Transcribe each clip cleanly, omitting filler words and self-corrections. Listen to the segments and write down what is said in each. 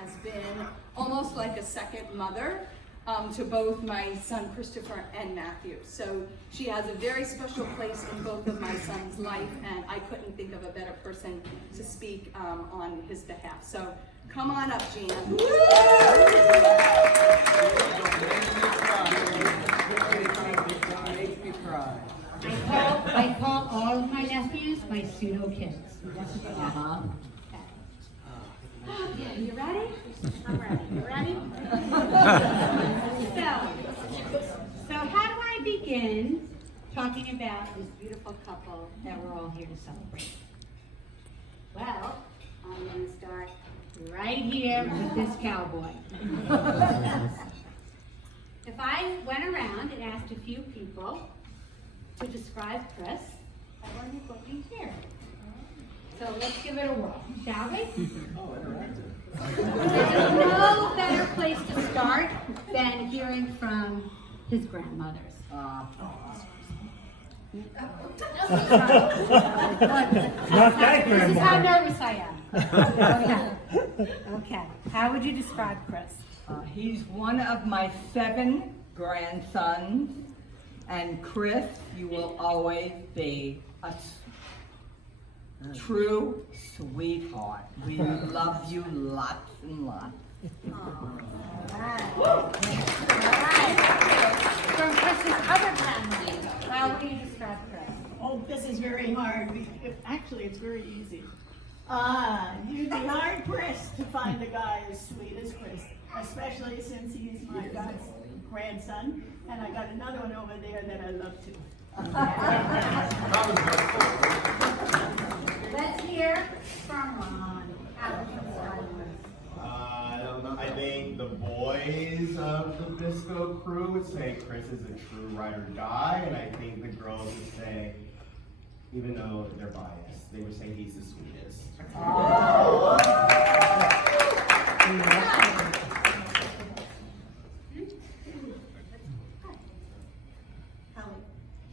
has been almost like a second mother to both my son Christopher and Matthew. So she has a very special place in both of my sons' life, and I couldn't think of a better person to speak on his behalf. So come on up, Jan. I call all of my nephews my pseudo kids. Okay, you ready? I'm ready. You ready? So how do I begin talking about this beautiful couple that we're all here to celebrate? Well, I'm going to start right here with this cowboy. If I went around and asked a few people to describe Chris, I want to put me here. So let's give it a whirl, shall we? Oh, interactive. There's no better place to start than hearing from his grandmothers. Not This that is how grandmother. nervous I am. Okay. How would you describe Chris? He's one of my 7 grandsons, and Chris, you will always be a true sweetheart. We love you lots and lots. All right. From Chris's other family, how would you describe Chris? Oh, this is very hard. Actually, it's very easy. You'd be hard pressed to find a guy as sweet as Chris, especially since he's my grandson, and I got another one over there that I love too. Let's hear from Ron. How would you describe Chris? I don't know. I think the boys of the Bisco crew would say Chris is a true ride or die, and I think the girls would say, even though they're biased, they would say he's the sweetest.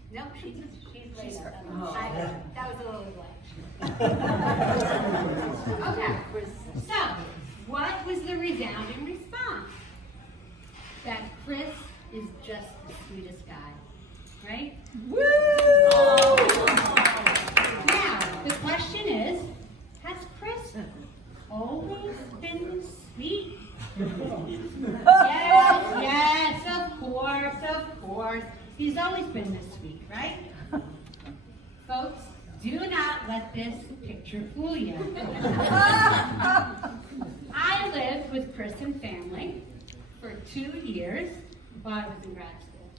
No, she's later. That was a little blush. Okay, so what was the resounding response? That Chris is just the sweetest guy, right? Woo! Now, the question is, has Chris always been sweet? Yes, of course. He's always been this sweet, right? Folks, do not let this picture fool you. I lived with Chris and family for 2 years while I was in grad school.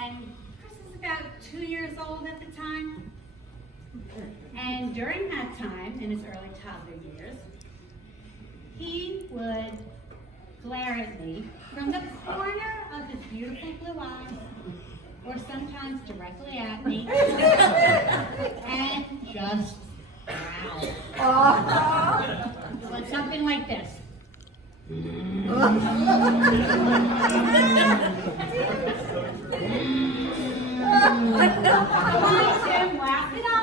And Chris was about 2 years old at the time. And during that time, in his early toddler years, he would glare at me from the corner of his beautiful blue eyes, or sometimes directly at me, and just growl. Like something like this. Tim laughed it up.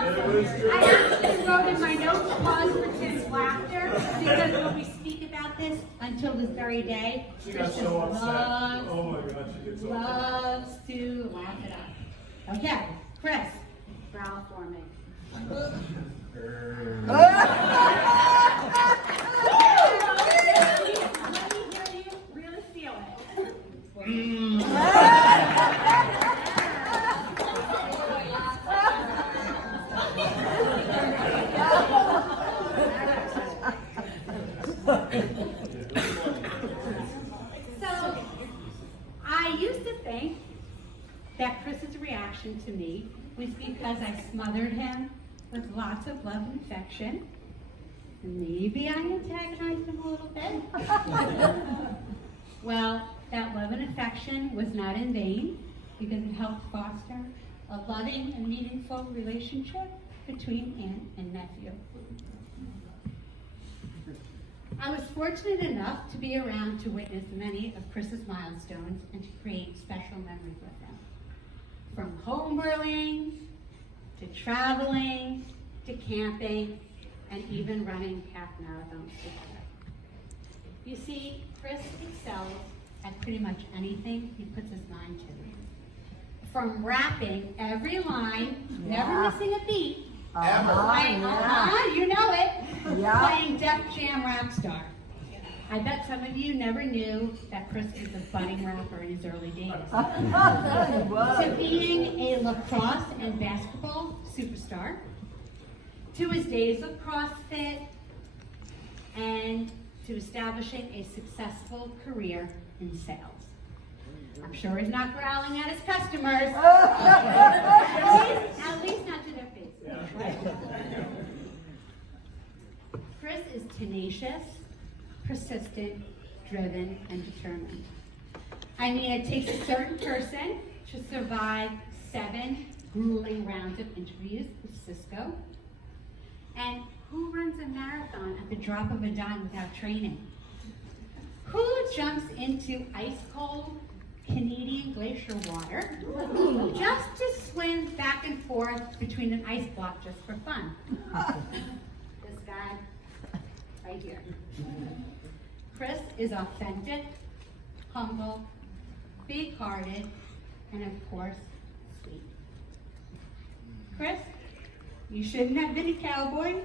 I actually wrote in my notes, pause for Tim's laughter, because when we speak about this until this very day, She Chris got just so upset. loves, Oh my God, she gets so upset. loves to laugh it up. Okay, Chris, growl for me. Let me hear you really feel it. So, I used to think that Chris's reaction to me was because I smothered him with lots of love and affection. Maybe I antagonized him a little bit. Well, that love and affection was not in vain, because it helped foster a loving and meaningful relationship between aunt and nephew. I was fortunate enough to be around to witness many of Chris's milestones and to create special memories with him. From home brewing, to traveling, to camping, and even running half marathons together. You see, Chris excels at pretty much anything he puts his mind to. From rapping every line, never missing a beat, playing, you know it, playing Def Jam rap star. I bet some of you never knew that Chris was a budding rapper in his early days. To being a lacrosse and basketball superstar, to his days of CrossFit, and to establishing a successful career in sales. I'm sure he's not growling at his customers. At least not to their faces. Right? Chris is tenacious, persistent, driven, and determined. I mean, it takes a certain person to survive 7 grueling rounds of interviews with Cisco. And who runs a marathon at the drop of a dime without training? Who jumps into ice-cold Canadian glacier water just to swim back and forth between an ice block just for fun? This guy right here. Chris is authentic, humble, big-hearted, and of course, sweet. Chris, you shouldn't have been a cowboy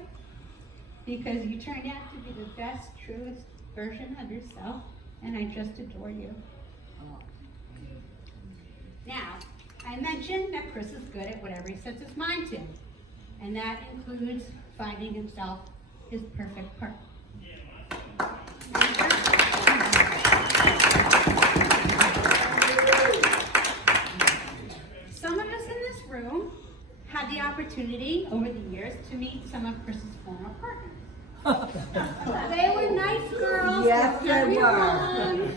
because you turned out to be the best, truest version of yourself, and I just adore you. Now, I mentioned that Chris is good at whatever he sets his mind to, and that includes finding himself his perfect partner. Some of us in this room had the opportunity over the years to meet some of Chris's former partners. They were nice girls, Yes, don't get they me were. wrong,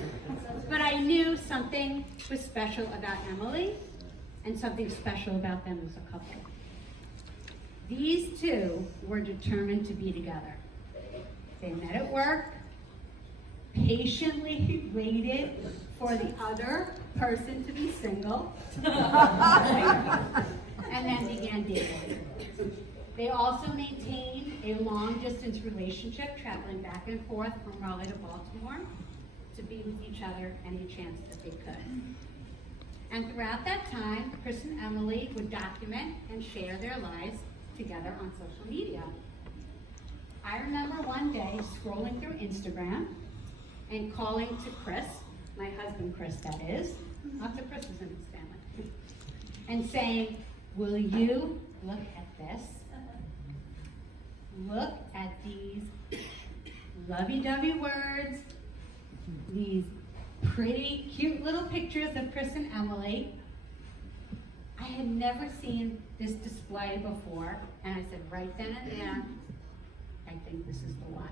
but I knew something was special about Emily and something special about them as a couple. These two were determined to be together. They met at work, patiently waited for the other person to be single, and then began dating. They also maintained a long-distance relationship, traveling back and forth from Raleigh to Baltimore to be with each other any chance that they could. And throughout that time, Chris and Emily would document and share their lives together on social media. I remember one day scrolling through Instagram and calling to Chris, my husband Chris that is, lots of Chris's in his family, and saying, will you look at this? Look at these lovey-dovey words, these pretty, cute little pictures of Chris and Emily. I had never seen this display before, and I said right then and there, I think this is the one.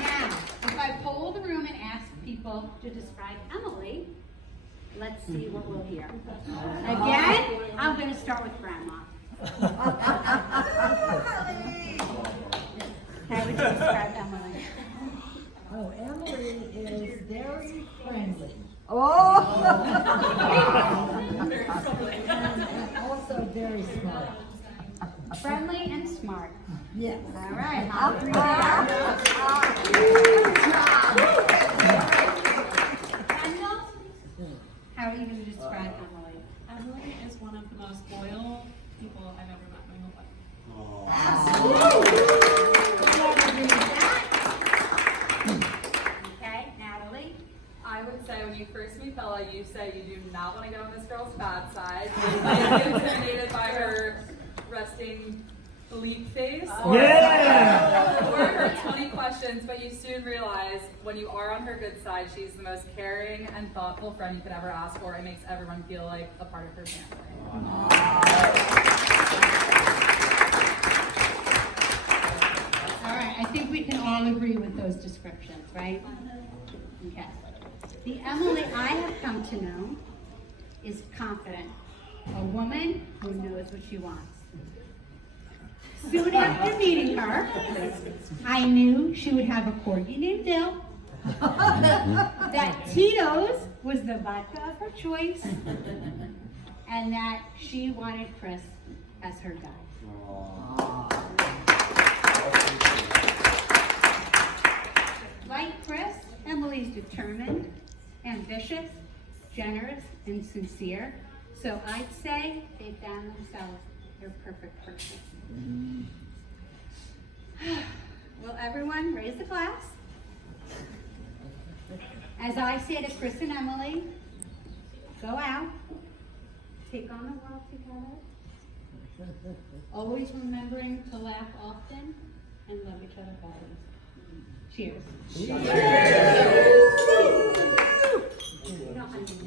Now, if I poll the room and ask people to describe Emily, let's see what we'll hear. Again, I'm going to start with Grandma. How would you describe Emily? Oh, Emily is very friendly Oh! and also very smart. Friendly and smart. Yes. All right, I'll agree with that. Kendall, how are you going to describe Emily? Emily is one of the most loyal people I've ever met in my whole life. Absolutely. I'll agree with that. Okay, Natalie. I would say when you first meet Bella, you say you do not want to get on this girl's bad side. You might get intimidated by her resting bleep face. Yeah! Or her 20 questions, but you soon realize when you are on her good side, she's the most caring and thoughtful friend you could ever ask for. It makes everyone feel like a part of her family. All right, I think we can all agree with those descriptions, right? Okay. The Emily I have come to know is confident, a woman who knows what she wants. Soon after meeting her, I knew she would have a corgi named Bill, that Tito's was the vodka of her choice, and that she wanted Chris as her guy. like Chris, Emily's determined, ambitious, generous, and sincere. So I'd say they found themselves their perfect person. Will everyone raise the glass? As I say to Chris and Emily, go out, take on the world together, always remembering to laugh often and love each other always. Cheers. No, I mean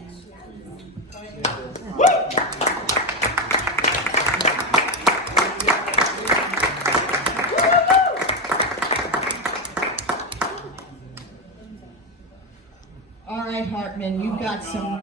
All right, Hartman, you've got some